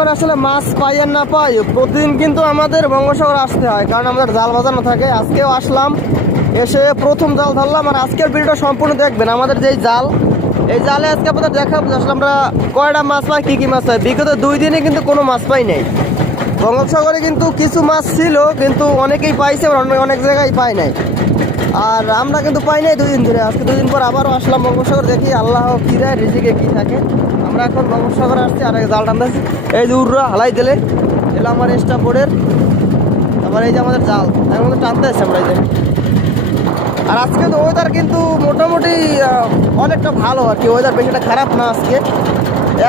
বঙ্গোপসাগরে আসলে মাছ পাই আর না পাই, প্রতিদিন কিন্তু আমাদের বঙ্গোপসাগর আসতে হয়, কারণ আমাদের জাল বাজানো থাকে। আজকেও আসলাম, এসে প্রথম জাল ধরলাম। আর আজকের ভিডিওটা সম্পূর্ণ দেখবেন। আমাদের যেই জাল, এই জালে আজকে আপনাদের দেখাবো আসলে আমরা কয়টা মাছ পাই, কী কী মাছ পাই। বিগত 2 দিনে কিন্তু কোনো মাছ পাই নাই বঙ্গোপসাগরে। কিন্তু কিছু মাছ ছিল, কিন্তু অনেকেই পাইছে, অনেক জায়গায় পাই নাই। আর আমরা কিন্তু পাই নাই 2 দিন ধরে। আজকে 2 দিন পর আবারও আসলাম বঙ্গোপসাগর, দেখি আল্লাহ কী দেয়, রিজিকে কী থাকে। আমরা এখন বঙ্গোপসাগরে আসছি, আর জাল টানতেছি। এই যে উড়রা হালাই দিলে এলো আমার স্টাফ বোর্ডের। আবার এই যে আমাদের জাল, এর মধ্যে টানতে আসছে আমরা। এই যে আর আজকে তো ওয়েদার কিন্তু মোটামুটি অনেকটা ভালো আর কি, ওয়েদার বেশিটা খারাপ না আজকে।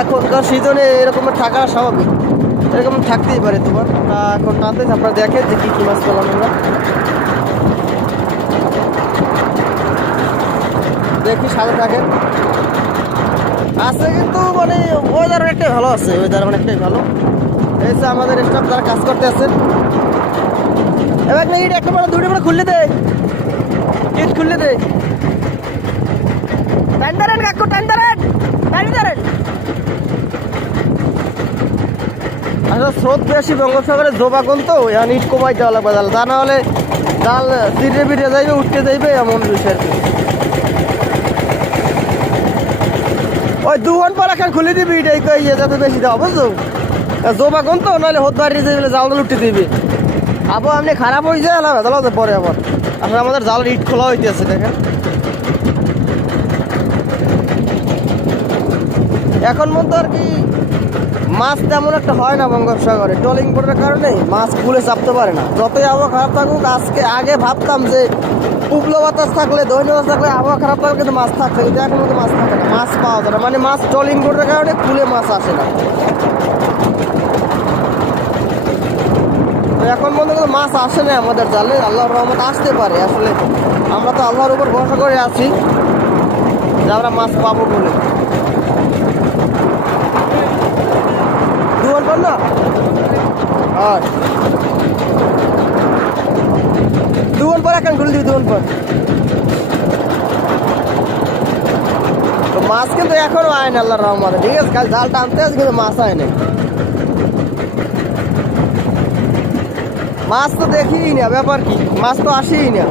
এখনকার সিজনে এরকম থাকা স্বাভাবিক, এরকম থাকতেই পারে। তোমার এখন টানতেছি, আপনারা দেখেন যে কী কী মাছ পেলাম আমরা। দেখি সাথে থাকেন। আজকে কিন্তু মানে ওয়েদার অনেকটাই ভালো আছে, ওয়েদার অনেকটাই ভালো। এই যে আমাদের স্টাফ যারা কাজ করতে আছেন, এবার ইট একটা বড় 2টা করে খুললে দে, ইট খুললে দে। টাইন্ডারেন কাকু, টাইন্ডারেন, টাইন্ডারেন। আসলে স্রোত বেশি বঙ্গোপসাগরে, জোবাগুন তো এখন ইট কমাই দেওয়া লাগবে জাল, তা না হলে জাল চিটে পিটে যাইবে, উঠতে যাইবে, এমন বিষয় আর কি। ওই 2 ঘন্টা পর এখন খুলে দিবি এটাই ইয়ে, যাতে বেশি দেওয়া, বুঝছো? জোবাগুন তো, নাহলে হোদ বাড়ি যাইলে জাল উঠতে দিবি। আবার আপনি খারাপ হয়ে যায়, আলাদা জাল পরে আবার। আসলে আমাদের জাল ইট খোলা হইতেছে, দেখেন। এখন মতো আর কি মাছ তেমন একটা হয় না বঙ্গোপসাগরে, ট্রলিং বোর্ডের কারণে মাছ খুলে চাপতে পারে না। যতই আবহাওয়া খারাপ থাকুক, আগে ভাবতাম যে উপলো বাতাস থাকলে, দৈন্য বাতাস থাকলে আবহাওয়া খারাপ থাকলে কিন্তু মাছ থাকছে, কিন্তু এখন মতো মাছ থাকে না, মাছ পাওয়া যায় না। মানে মাছ ট্রলিং বোর্ডের কারণে খুলে মাছ আসে না। তো এখন মধ্যে কিন্তু মাছ আসে না আমাদের জালে। আল্লাহর রহমত আসতে পারে, আসলে আমরা তো আল্লাহর উপর ভরসা করে আছি যে আমরা মাছ পাবো বলে। দুয়ার পর না, আর দুয়ার পর এখন খুলে দিবি, দুয়ার পর। তো মাছ কিন্তু এখনো আয় না আল্লাহর রহমতে, ঠিক আছে? কাল জাল টানতে আছে, কিন্তু মাছ আয় না। মাছ তো দেখিই না, ব্যাপার কি, মাছ তো আসেই না।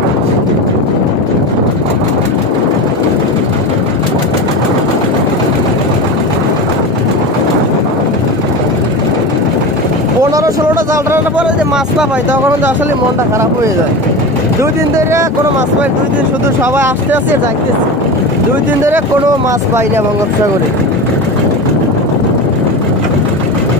পনেরো 16টা জাল টানার পরে যে মাছটা পাই, তখন কিন্তু আসলে মনটা খারাপ হয়ে যায়। 2 দিন ধরে কোনো মাছ পাই, 2 দিন শুধু সবাই আসতে আসতে যাইতেছে, 2 দিন ধরে কোনো মাছ পাই না বঙ্গোপসাগরে।